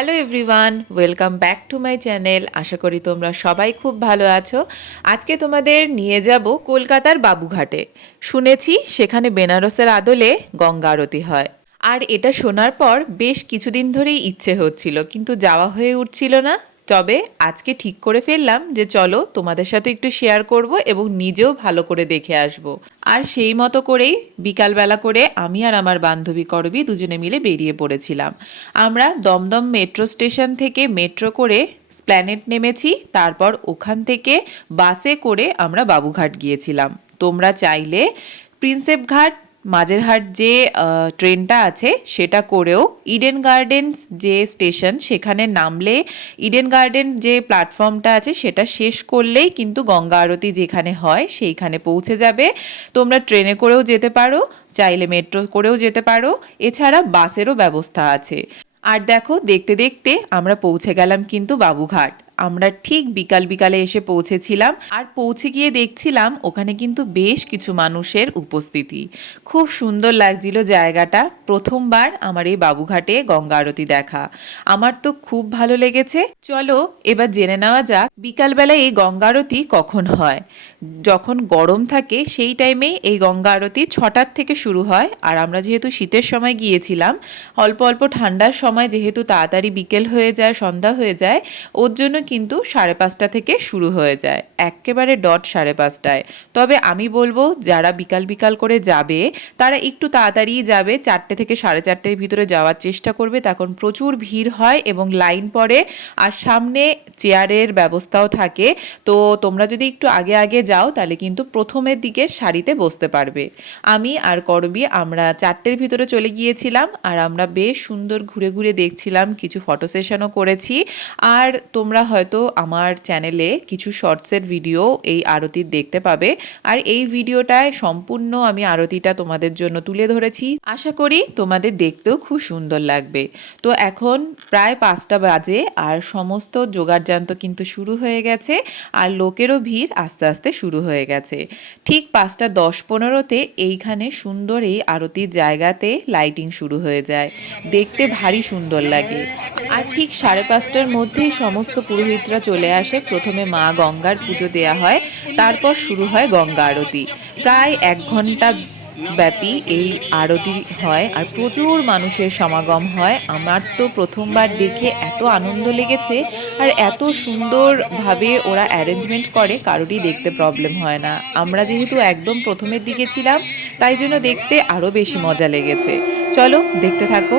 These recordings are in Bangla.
Hello everyone welcome back to my channel আশা করি তোমরা সবাই খুব ভালো আছো। আজকে তোমাদের নিয়ে যাব কলকাতার বাবুঘাটে। শুনেছি সেখানে বেনারসের আদলে গঙ্গা আরতি হয়। আর এটা শোনার পর বেশ কিছুদিন ধরেই ইচ্ছে হচ্ছিল, কিন্তু যাওয়া হয়ে উঠছিল না। তবে আজকে ঠিক করে ফেললাম যে চলো তোমাদের সাথে একটু শেয়ার করব এবং নিজেও ভালো করে দেখে আসব। আর সেই মতো করেই বিকালবেলা করে আমি আর আমার বান্ধবী করবি দুজনে মিলে বেরিয়ে পড়েছিলাম। আমরা দমদম মেট্রো স্টেশন থেকে মেট্রো করে স্প্ল্যানেট নেমেছি, তারপর ওখান থেকে বাসে করে আমরা বাবুঘাট গিয়েছিলাম। তোমরা চাইলে প্রিন্সেপ ঘাট মাঝেরহাট যে ট্রেনটা আছে, সেটা করেও ইডেন গার্ডেন্স যে স্টেশন, সেখানে নামলে ইডেন গার্ডেন যে প্ল্যাটফর্মটা আছে, সেটা শেষ করলেই কিন্তু গঙ্গা আরতি যেখানে হয়, সেইখানে পৌঁছে যাবে। তোমরা ট্রেনে করেও যেতে পারো, চাইলে মেট্রো করেও যেতে পারো, এছাড়া বাসেরও ব্যবস্থা আছে। আর দেখো, দেখতে দেখতে আমরা পৌঁছে গেলাম কিন্তু বাবুঘাট। আমরা ঠিক বিকাল বিকালে এসে পৌঁছেছিলাম আর পৌঁছে গিয়ে দেখছিলাম ওখানে কিন্তু বেশ কিছু মানুষের উপস্থিতি। খুব সুন্দর লাগছিল জায়গাটা। প্রথমবার আমার এই বাবুঘাটে গঙ্গা আরতি দেখা। আমার তো খুব ভালো লেগেছে। চলো এবার জেনে নেওয়া যাক বিকালবেলায় এই গঙ্গা আরতি কখন হয়। যখন গরম থাকে সেই টাইমেই এই গঙ্গা আরতি ছটার থেকে শুরু হয় আর আমরা যেহেতু শীতের সময় গিয়েছিলাম, অল্প অল্প ঠান্ডার সময় যেহেতু তাড়াতাড়ি বিকেল হয়ে যায়, সন্ধ্যা হয়ে যায়, ওর জন্য কিন্তু সাড়ে পাঁচটা থেকে শুরু হয়ে যায়, একেবারে ডট সাড়ে পাঁচটায়। তবে আমি বলব, যারা বিকাল বিকাল করে যাবে, তারা একটু তাড়াতাড়ি যাবে, চারটে থেকে সাড়ে চারটের ভিতরে যাওয়ার চেষ্টা করবে তখন প্রচুর ভিড় হয় এবং লাইন পড়ে আর সামনে চেয়ারের ব্যবস্থাও থাকে। তো তোমরা যদি একটু আগে আগে যাও, তাহলে কিন্তু প্রথমের দিকে সারিতে বসতে পারবে। আমি আর করবি, আমরা চারটের ভিতরে চলে গিয়েছিলাম আর আমরা বেশ সুন্দর ঘুরে ঘুরে দেখছিলাম, কিছু ফটো সেশনও করেছি। আর তোমরা হয়তো আমার চ্যানেলে কিছু শর্টসের ভিডিও এই আরতির দেখতে পাবে। আর এই ভিডিওটায় সম্পূর্ণ আমি আরতিটা তোমাদের জন্য তুলে ধরেছি। আশা করি তোমাদের দেখতেও খুব সুন্দর লাগবে। তো এখন প্রায় পাঁচটা বাজে আর সমস্ত যোগাড়যন্ত্র কিন্তু শুরু হয়ে গেছে আর লোকেরও ভিড় আস্তে আস্তে শুরু হয়ে গেছে। ঠিক পাঁচটা দশ পনেরোতে এইখানে সুন্দর এই আরতির জায়গাতে লাইটিং শুরু হয়ে যায়। দেখতে ভারী সুন্দর লাগে। আর ঠিক সাড়ে পাঁচটার মধ্যেই সমস্ত পুরোহিতরা চলে আসে। প্রথমে মা গঙ্গার পুজো দেয়া হয়, তারপর শুরু হয় গঙ্গা আরতি। প্রায় এক ঘণ্টা ব্যাপী এই আরতি হয় আর প্রচুর মানুষের সমাগম হয়। আমার তো প্রথমবার দেখে এত আনন্দ লেগেছে আর এত সুন্দরভাবে ওরা অ্যারেঞ্জমেন্ট করে, কারোরই দেখতে প্রবলেম হয় না। আমরা যেহেতু একদম প্রথমের দিকে ছিলাম, তাই জন্য দেখতে আরও বেশি মজা লেগেছে। চলো দেখতে থাকো।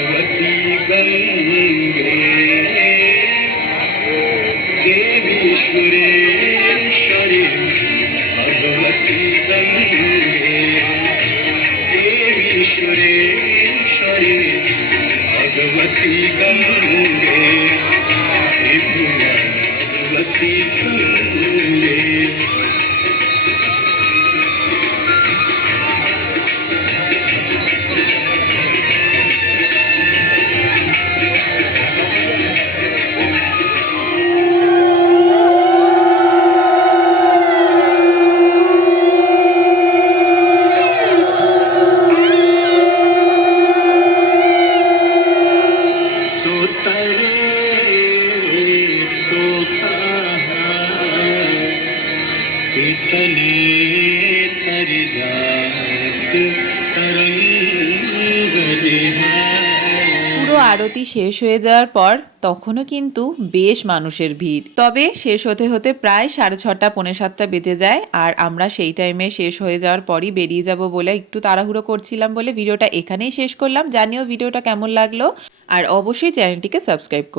भगवती गंगे। देवीश्वरेश्वरी भगवती गंगे। देवीश्वरेश्वरी भगवती गंगे। भगवती गंगे। इतने तर जात तरंग बिहार পুরো আরতি শেষ হয়ে যাওয়ার পর তখনও কিন্তু বেশ মানুষের ভিড় তবে শেষ হতে হতে প্রায় সাড়ে ছটা পৌনে সাতটা বেজে যায় আর আমরা সেই টাইমে শেষ হয়ে যাওয়ার পরই বেরিয়ে যাব বলে একটু তাড়াহুড়ো করছিলাম বলে ভিডিওটা এখানেই শেষ করলাম জানিও ভিডিওটা কেমন লাগলো আর অবশ্যই চ্যানেলটিকে সাবস্ক্রাইব করো